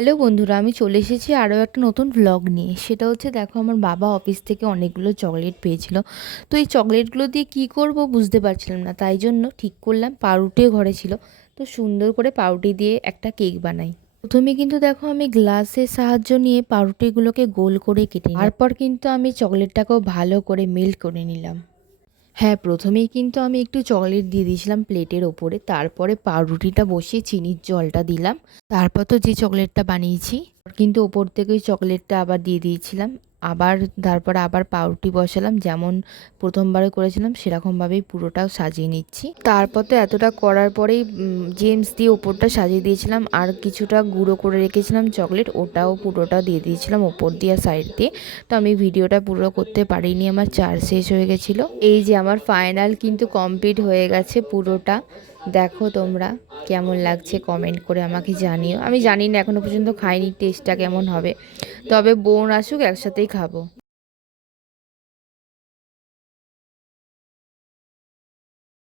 Hello বন্ধুরা, আমি চলে এসেছি আরও একটা নতুন ভ্লগ নিয়ে। সেটা হচ্ছে, দেখো, আমার বাবা অফিস থেকে অনেকগুলো চকলেট পেয়েছিল। তো এই চকলেটগুলো দিয়ে কি করব বুঝতে পারছিলাম না, তাই জন্য ঠিক করলাম পাউরুটিও ঘরে ছিল, তো সুন্দর করে পাউরুটি দিয়ে একটা কেক বানাই। প্রথমে কিন্তু দেখো, আমি গ্লাসের সাহায্য নিয়ে পাউরুটিগুলোকে গোল করে কেটে নিই। তারপর কিন্তু আমি চকলেটটাকেও ভালো করে মেল্ট করে নিলাম। হ্যাঁ, প্রথমেই কিন্তু আমি একটু চকলেট দিয়ে দিয়েছিলাম প্লেটের ওপরে, তারপরে পাউরুটিটা বসিয়ে চিনির জলটা দিলাম। তারপর তো যে চকলেটটা বানিয়েছি কিন্তু ওপর থেকে ওই চকলেটটা আবার দিয়ে দিয়েছিলাম। তারপর আবার পাউরুটি বসালাম, যেমন প্রথমবারে করেছিলাম সেরকমভাবেই পুরোটাও সাজিয়ে নিচ্ছি। তারপর তো এতটা করার পরেই জেমস দিয়ে ওপরটা সাজিয়ে দিয়েছিলাম, আর কিছুটা গুঁড়ো করে রেখেছিলাম চকলেট, ওটাও পুরোটা দিয়ে দিয়েছিলাম ওপর দিয়ে সাইড দিয়ে। তো আমি ভিডিওটা পুরো করতে পারিনি, আমার চার্জ শেষ হয়ে গেছিলো। এই যে আমার ফাইনাল কিন্তু কমপ্লিট হয়ে গেছে পুরোটা। দেখো তোমরা কেমন লাগছে কমেন্ট করে আমাকে জানিও। আমি জানি না, এখনও পর্যন্ত খাইনি টেস্টটা কেমন হবে, তবে বোন আসুক একসাথেই খাবো।